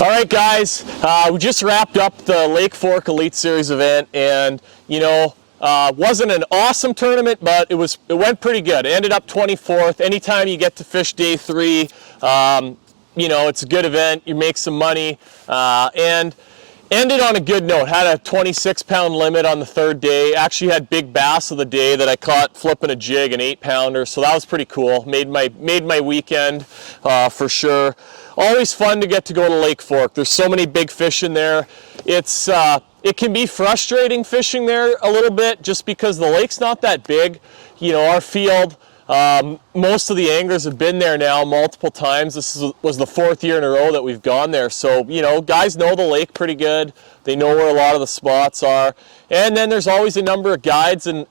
All right, guys, we just wrapped up the Lake Fork Elite Series event, and wasn't an awesome tournament, but it went pretty good. It ended up 24th. Anytime you get to fish day 3, it's a good event. You make some money, and ended on a good note. Had a 26-pound limit on the 3rd day. Actually had big bass of the day that I caught flipping a jig, an 8-pounder. So that was pretty cool. Made my weekend for sure. Always fun to get to go to Lake Fork. There's so many big fish in there. It can be frustrating fishing there a little bit just because the lake's not that big. Our field, most of the anglers have been there now multiple times. This was the 4th year in a row that we've gone there. So, guys know the lake pretty good. They know where a lot of the spots are. And then there's always a number of guides and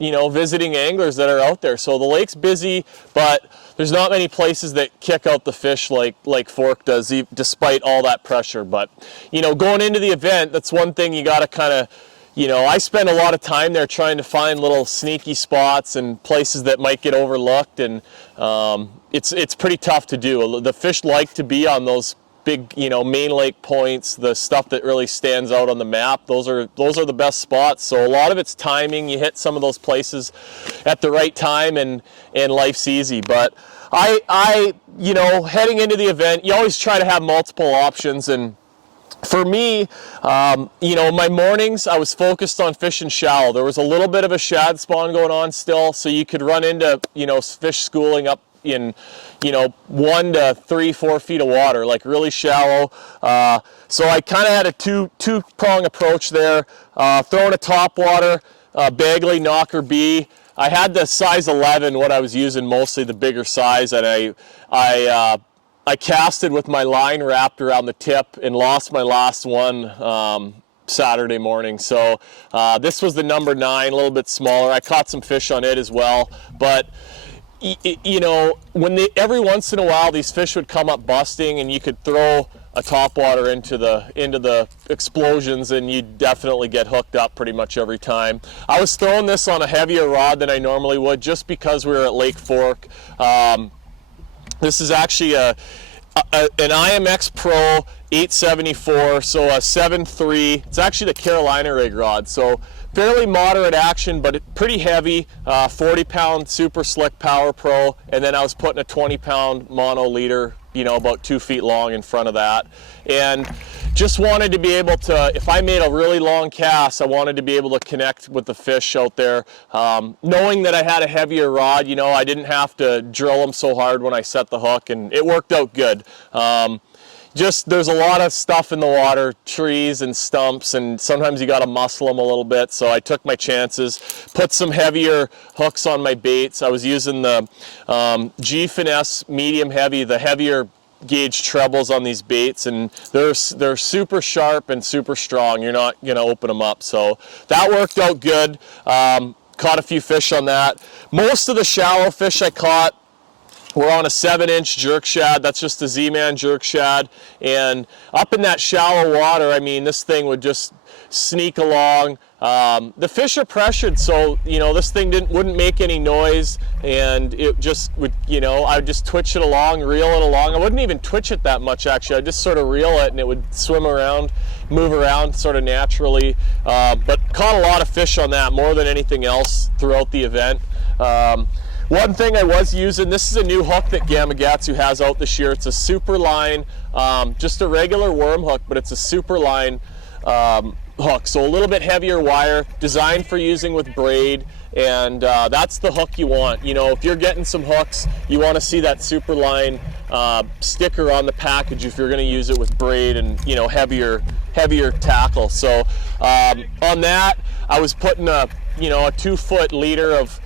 visiting anglers that are out there. So the lake's busy, but there's not many places that kick out the fish like Fork does, despite all that pressure. But, going into the event, that's one thing you got to kind of, I spend a lot of time there trying to find little sneaky spots and places that might get overlooked, and it's pretty tough to do. The fish like to be on those big, main lake points, the stuff that really stands out on the map. Those are the best spots. So a lot of it's timing. You hit some of those places at the right time, and life's easy. But I heading into the event, you always try to have multiple options. And for me, my mornings, I was focused on fishing shallow. There was a little bit of a shad spawn going on still, so you could run into, fish schooling up in 1 to 3, 4 feet of water, like really shallow. So I kind of had a two-prong approach there. Throwing a topwater, Bagley Knocker B. I had the size 11, what I was using, mostly the bigger size, and I casted with my line wrapped around the tip and lost my last one Saturday morning. So this was the number 9, a little bit smaller. I caught some fish on it as well, but every once in a while these fish would come up busting, and you could throw a topwater into the explosions, and you'd definitely get hooked up pretty much every time. I was throwing this on a heavier rod than I normally would, just because we were at Lake Fork. This is actually an IMX Pro 874, so a 7.3. It's actually the Carolina rig rod, so fairly moderate action, but pretty heavy. 40-pound Super Slick Power Pro, and then I was putting a 20-pound mono leader, about 2 feet long in front of that. And just wanted to be able to, if I made a really long cast, I wanted to be able to connect with the fish out there. Knowing that I had a heavier rod, I didn't have to drill them so hard when I set the hook, and it worked out good. There's a lot of stuff in the water, trees and stumps, and sometimes you got to muscle them a little bit. So I took my chances, put some heavier hooks on my baits. I was using the G.Finesse medium heavy, the heavier gauge trebles on these baits, and they're super sharp and super strong. You're not going to open them up. So that worked out good. Caught a few fish on that. Most of the shallow fish I caught we're on a 7-inch jerk shad. That's just a Z-Man jerk shad. And up in that shallow water, this thing would just sneak along. The fish are pressured, so, this thing wouldn't make any noise. And it just would, I would just twitch it along, reel it along. I wouldn't even twitch it that much, actually. I'd just sort of reel it, and it would swim around, move around sort of naturally. But caught a lot of fish on that, more than anything else throughout the event. One thing I was using, this is a new hook that Gamakatsu has out this year. It's a super line, just a regular worm hook, but it's a super line hook. So a little bit heavier wire, designed for using with braid, and that's the hook you want. If you're getting some hooks, you want to see that super line sticker on the package if you're going to use it with braid and heavier tackle. So on that, I was putting a 2-foot leader of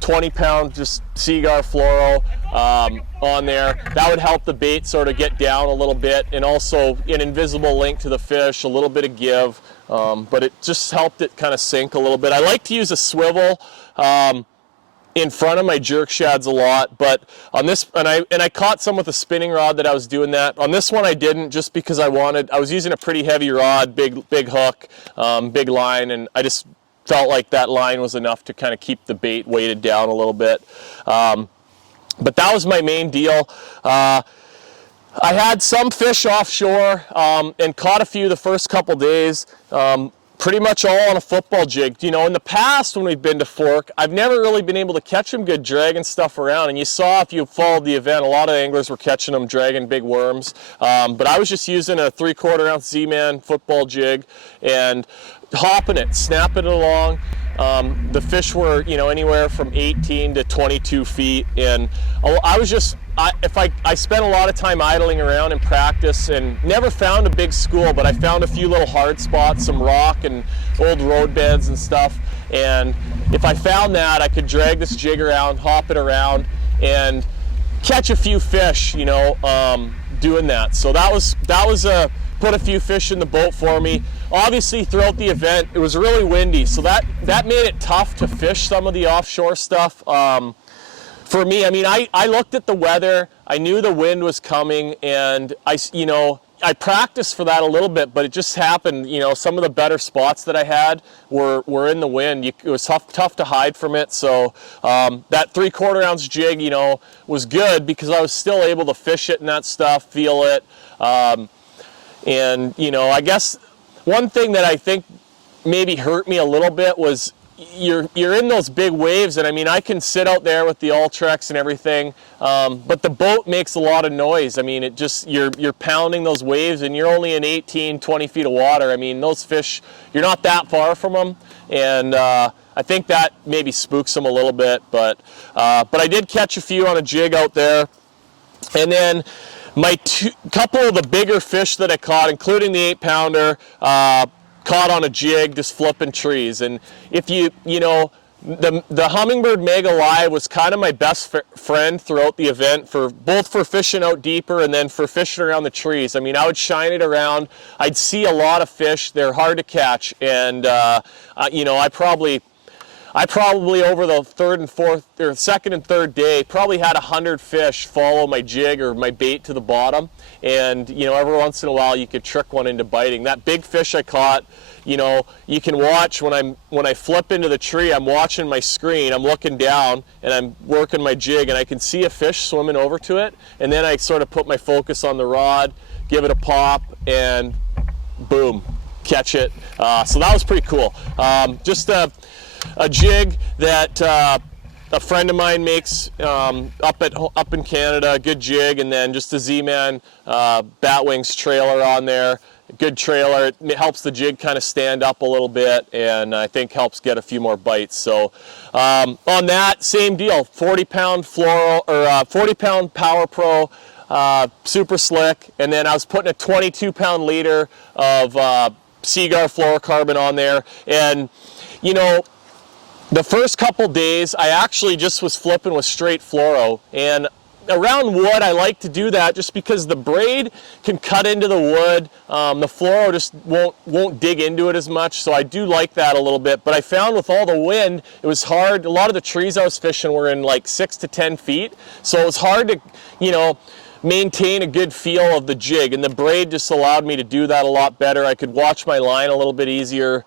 20-pound just Seagar fluoro on there. That would help the bait sort of get down a little bit, and also an invisible link to the fish, a little bit of give, but it just helped it kind of sink a little bit. I like to use a swivel in front of my jerk shads a lot, but on this, and I caught some with a spinning rod that I was doing that. On this one I didn't, just because I was using a pretty heavy rod, big hook, big line, and I just felt like that line was enough to kind of keep the bait weighted down a little bit. But that was my main deal. I had some fish offshore and caught a few the first couple days. Pretty much all on a football jig. You know, in the past when we've been to Fork, I've never really been able to catch them good dragging stuff around. And you saw, if you followed the event, a lot of anglers were catching them dragging big worms. But I was just using a 3/4 ounce Z-Man football jig and hopping it, snapping it along. The fish were, you know, anywhere from 18 to 22 feet. And I was just, I spent a lot of time idling around in practice and never found a big school, but I found a few little hard spots, some rock and old road beds and stuff. And if I found that, I could drag this jig around, hop it around, and catch a few fish, you know, doing that. So that was put a few fish in the boat for me. Obviously, throughout the event, it was really windy, so that made it tough to fish some of the offshore stuff. For me, I mean, I looked at the weather, I knew the wind was coming, and I practiced for that a little bit, but it just happened, you know, some of the better spots that I had were in the wind. It was tough to hide from it, so that 3/4 ounce jig, you know, was good because I was still able to fish it and that stuff, feel it, and, you know, I guess one thing that I think maybe hurt me a little bit was you're in those big waves, and I mean, I can sit out there with the Ultrex and everything, but the boat makes a lot of noise. I mean, it just, you're pounding those waves, and you're only in 18, 20 feet of water. I mean, those fish, you're not that far from them, and I think that maybe spooks them a little bit, but I did catch a few on a jig out there. And then my couple of the bigger fish that I caught, including the 8-pounder, caught on a jig just flipping trees. And if you know, the Humminbird Mega Live was kind of my best friend throughout the event, both for fishing out deeper and then for fishing around the trees. I mean, I would shine it around, I'd see a lot of fish, they're hard to catch, and you know, I probably over the second and third day probably had 100 fish follow my jig or my bait to the bottom, and you know, every once in a while you could trick one into biting. That big fish I caught, you know, you can watch when I flip into the tree, I'm watching my screen, I'm looking down and I'm working my jig, and I can see a fish swimming over to it, and then I sort of put my focus on the rod, give it a pop, and boom, catch it. So that was pretty cool. Just a jig that a friend of mine makes up in Canada, a good jig, and then just a Z-Man Batwings trailer on there. A good trailer. It helps the jig kind of stand up a little bit, and I think helps get a few more bites. So on that, same deal, 40-pound fluoro, or 40-pound Power Pro, super slick, and then I was putting a 22-pound leader of Seaguar fluorocarbon on there, and you know, the first couple days, I actually just was flipping with straight fluoro, and around wood, I like to do that just because the braid can cut into the wood. The fluoro just won't dig into it as much, so I do like that a little bit. But I found with all the wind, it was hard. A lot of the trees I was fishing were in like 6 to 10 feet, so it was hard to, you know, maintain a good feel of the jig, and the braid just allowed me to do that a lot better. I could watch my line a little bit easier.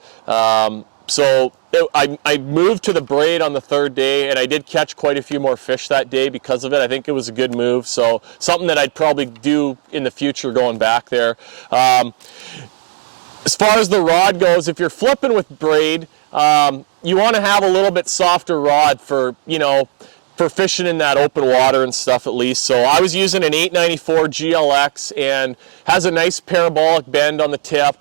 So I moved to the braid on the third day, and I did catch quite a few more fish that day because of it. I think it was a good move, so something that I'd probably do in the future going back there. As far as the rod goes, if you're flipping with braid, you want to have a little bit softer rod for, you know, for fishing in that open water and stuff at least. So I was using an 894 GLX, and has a nice parabolic bend on the tip.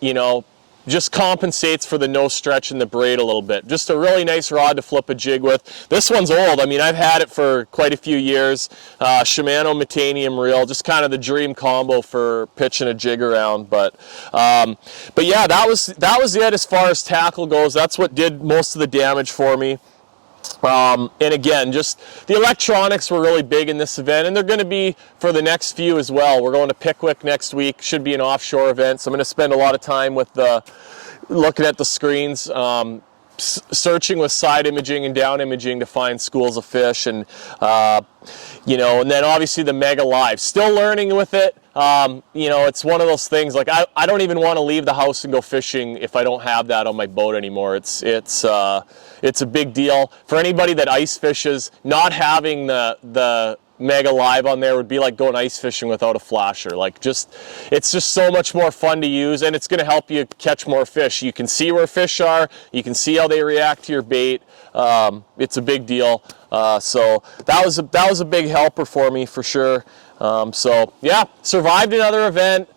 You know, just compensates for the no stretch in the braid a little bit. Just a really nice rod to flip a jig with. This one's old. I mean, I've had it for quite a few years. Shimano Metanium reel, just kind of the dream combo for pitching a jig around. But yeah, that was it as far as tackle goes. That's what did most of the damage for me. And again, just the electronics were really big in this event, and they're going to be for the next few as well. We're going to Pickwick next week, should be an offshore event, so I'm going to spend a lot of time with looking at the screens, searching with side imaging and down imaging to find schools of fish, and you know, and then obviously the Mega Live. Still learning with it. You know, it's one of those things, like I don't even want to leave the house and go fishing if I don't have that on my boat anymore. It's a big deal for anybody that ice fishes. Not having the Mega Live on there would be like going ice fishing without a flasher. Like it's just so much more fun to use, and it's going to help you catch more fish. You can see where fish are, you can see how they react to your bait. It's a big deal. So that was a big helper for me for sure. So yeah, survived another event.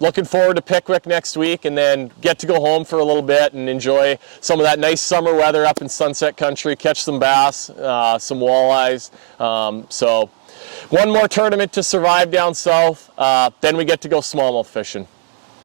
Looking forward to Pickwick next week, and then get to go home for a little bit and enjoy some of that nice summer weather up in Sunset Country, catch some bass, some walleyes. So one more tournament to survive down south, then we get to go smallmouth fishing.